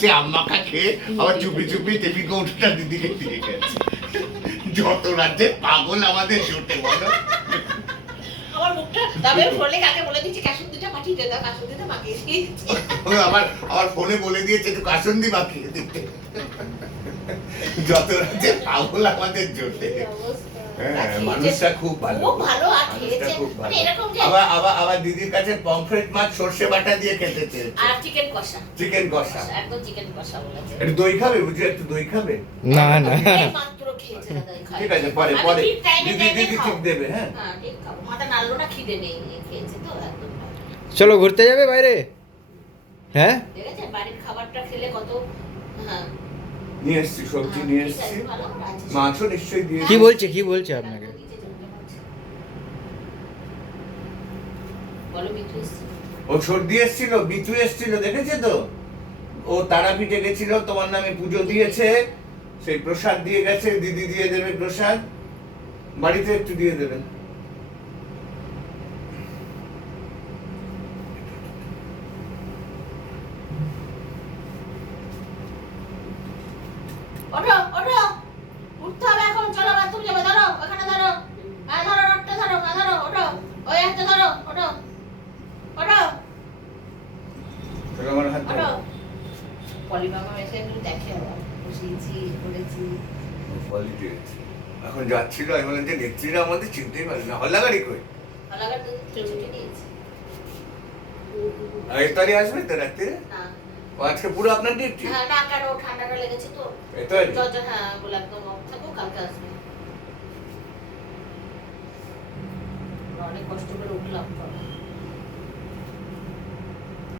সে আম্মাকা খেয়ে আবার চুপি চুপি টেপি কৌটোটা দিদিকে দিয়ে গেছে। যত রাজ্যে পাগল আমাদের জোটে বলো। আমার মুখটা তবে ফোনে কাকে বলে দিচ্ছি কাসুন্দিটা পাঠিয়ে দে, কাসুন্দিটা মাখিয়ে দিয়েছি। আমার ফোনে বলে দিয়েছে একটু কাসুন্দি মাখিয়ে দিতে। যত রাজ্যে পাগল আমাদের জোটে। মানুষটা খুব ভালো, খুব ভালো আর খেয়েছে মানে এরকম যে আবার দিদির কাছে পমফ্রেট মাছ সর্ষে বাটা দিয়ে খেতেছে আর চিকেন কষা, চিকেন কষা, একদম চিকেন কষা বলেছে। একটু দই খাবে বুঝি, একটু দই খাবে না না এই মাত্র খেয়েছে না দই খাই। ঠিক আছে পরে আমি পরে ঠিক টাইমে দিদি দিদি ঠিক দেবে। হ্যাঁ হ্যাঁ ঠিক খাবো, মাথা নাড়লো না, খিদে নেই, খেয়েছে তো একদম। চলো ঘুরতে যাবে বাইরে? হ্যাঁ দেখেছেন বাড়ির খাবারটা খেলে কত। হ্যাঁ নিয়ে এসছি, সবজি নিয়ে এসছি, ভালো আছে। মাছও নিশ্চয়ই দিয়ে কি বলছে আপনাকে? বলো বিটু এসছে। ও সর্দি এসছিল, বিচু এসছিল, দেখেছে তো? ও তারাপীঠে গেছিল, তোমার নামে পুজো দিয়েছে, সেই প্রসাদ দিয়ে গেছে, দিদি দিয়ে দেবে প্রসাদ, বাড়িতে একটু দিয়ে দেবেন। ওঠো ওঠো, উঠতে হবে এখন, চলো বাথরুম যাবে, ধরো ওখানে ধরো, হ্যাঁ ধরো রডটা ধরো, হ্যাঁ ধরো, ওঠো ওই একটা ধরো, ওঠো ওঠো চলো আমার হাত ওঠো। ধরো। পলি মামা এসে একটু দেখে আবার বসিয়েছি করেছি। এখন যাচ্ছিল, আমি বললাম যে নেত্রীরা আমাদের চিনতেই পারে না, হল্লাগাড়ি কই? হলাগার দুধ ছুটি নিয়েছি আর এতারি আসবে তো রাত্রিরে? না। ও আজকে পুরো আপনার ডিউটি? হ্যাঁ না, কারণ ও ঠান্ডাটা লেগেছে তো। এতারি? জ্বর, হ্যাঁ বলে একদম অফ থাকো, কালকে আসবে। অনেক কষ্ট করে উঠলাম তো।